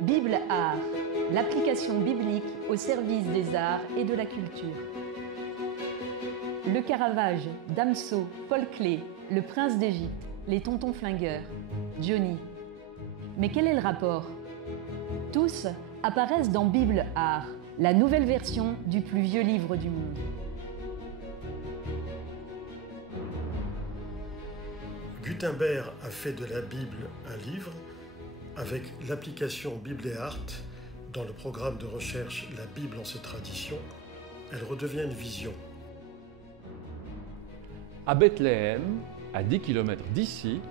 Bible Art, l'application biblique au service des arts et de la culture. Le Caravage, Damso, Paul Klee, le prince d'Égypte, les tontons flingueurs, Johnny. Mais quel est le rapport? Tous apparaissent dans Bible Art, la nouvelle version du plus vieux livre du monde. Gutenberg a fait de la Bible un livre. Avec l'application Bible et Art, dans le programme de recherche La Bible en ses traditions, elle redevient une vision. À Bethléem, à 10 km d'ici,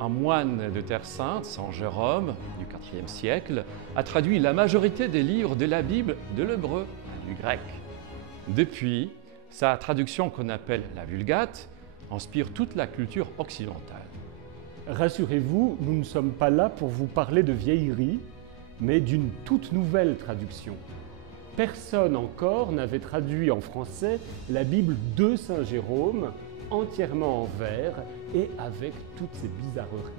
un moine de Terre Sainte, Saint Jérôme, du IVe siècle, a traduit la majorité des livres de la Bible de l'hébreu à du grec. Depuis, sa traduction qu'on appelle la Vulgate inspire toute la culture occidentale. Rassurez-vous, nous ne sommes pas là pour vous parler de vieilleries, mais d'une toute nouvelle traduction. Personne encore n'avait traduit en français la Bible de Saint Jérôme, entièrement en vers et avec toutes ses bizarreries.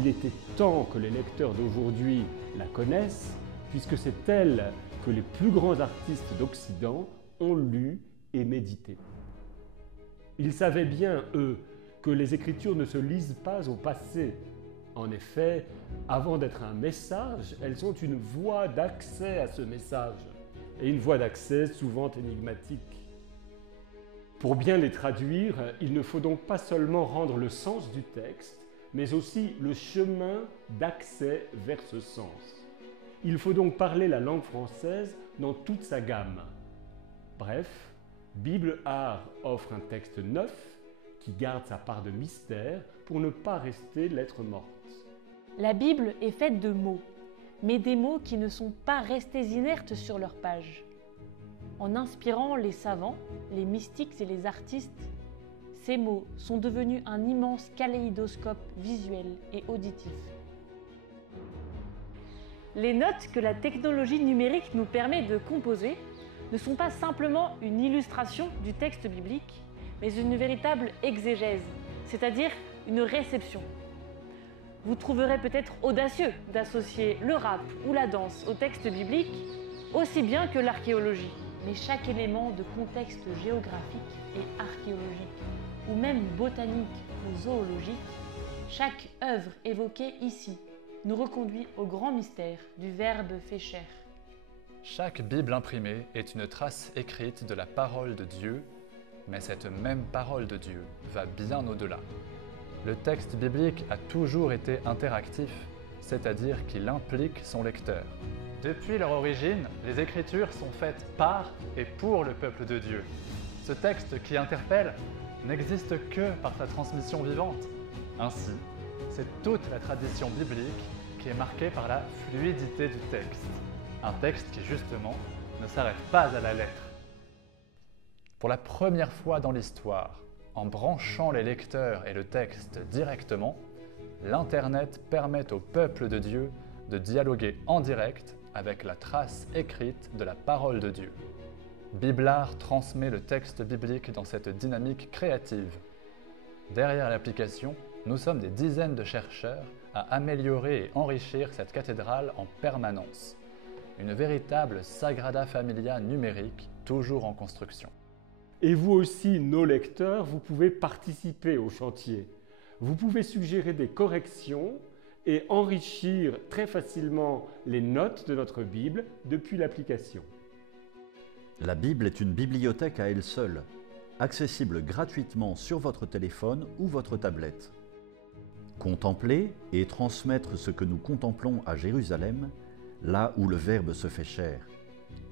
Il était temps que les lecteurs d'aujourd'hui la connaissent, puisque c'est elle que les plus grands artistes d'Occident ont lu et médité. Ils savaient bien, eux, que les Écritures ne se lisent pas au passé. En effet, avant d'être un message, elles sont une voie d'accès à ce message, et une voie d'accès souvent énigmatique. Pour bien les traduire, il ne faut donc pas seulement rendre le sens du texte, mais aussi le chemin d'accès vers ce sens. Il faut donc parler la langue française dans toute sa gamme. Bref, Bible Art offre un texte neuf qui garde sa part de mystère pour ne pas rester lettre morte. La Bible est faite de mots, mais des mots qui ne sont pas restés inertes sur leur page. En inspirant les savants, les mystiques et les artistes, ces mots sont devenus un immense kaléidoscope visuel et auditif. Les notes que la technologie numérique nous permet de composer ne sont pas simplement une illustration du texte biblique, mais une véritable exégèse, c'est-à-dire une réception. Vous trouverez peut-être audacieux d'associer le rap ou la danse au texte biblique, aussi bien que l'archéologie. Mais chaque élément de contexte géographique et archéologique, ou même botanique ou zoologique, chaque œuvre évoquée ici nous reconduit au grand mystère du Verbe fait chair. Chaque Bible imprimée est une trace écrite de la parole de Dieu, mais cette même parole de Dieu va bien au-delà. Le texte biblique a toujours été interactif, c'est-à-dire qu'il implique son lecteur. Depuis leur origine, les Écritures sont faites par et pour le peuple de Dieu. Ce texte qui interpelle n'existe que par sa transmission vivante. Ainsi, c'est toute la tradition biblique qui est marquée par la fluidité du texte. Un texte qui, justement, ne s'arrête pas à la lettre. Pour la première fois dans l'histoire, en branchant les lecteurs et le texte directement, l'Internet permet au peuple de Dieu de dialoguer en direct avec la trace écrite de la parole de Dieu. Biblart transmet le texte biblique dans cette dynamique créative. Derrière l'application, nous sommes des dizaines de chercheurs à améliorer et enrichir cette cathédrale en permanence. Une véritable Sagrada Familia numérique, toujours en construction. Et vous aussi, nos lecteurs, vous pouvez participer au chantier. Vous pouvez suggérer des corrections et enrichir très facilement les notes de notre Bible depuis l'application. La Bible est une bibliothèque à elle seule, accessible gratuitement sur votre téléphone ou votre tablette. Contempler et transmettre ce que nous contemplons à Jérusalem, là où le Verbe se fait chair.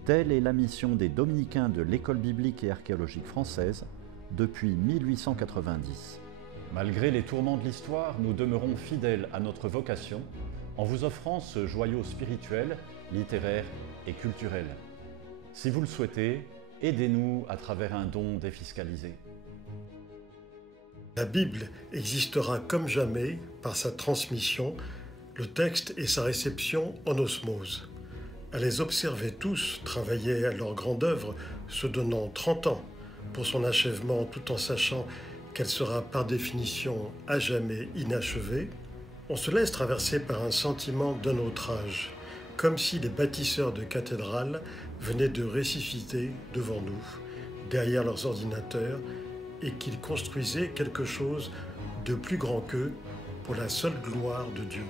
Telle est la mission des Dominicains de l'École biblique et archéologique française depuis 1890. Malgré les tourments de l'histoire, nous demeurons fidèles à notre vocation en vous offrant ce joyau spirituel, littéraire et culturel. Si vous le souhaitez, aidez-nous à travers un don défiscalisé. La Bible existera comme jamais par sa transmission, le texte et sa réception en osmose. À les observer tous travailler à leur grande œuvre, se donnant 30 ans pour son achèvement tout en sachant qu'elle sera par définition à jamais inachevée, On se laisse traverser par un sentiment d'un autre âge, comme si les bâtisseurs de cathédrales venaient de ressusciter devant nous, derrière leurs ordinateurs, et qu'ils construisaient quelque chose de plus grand qu'eux pour la seule gloire de Dieu.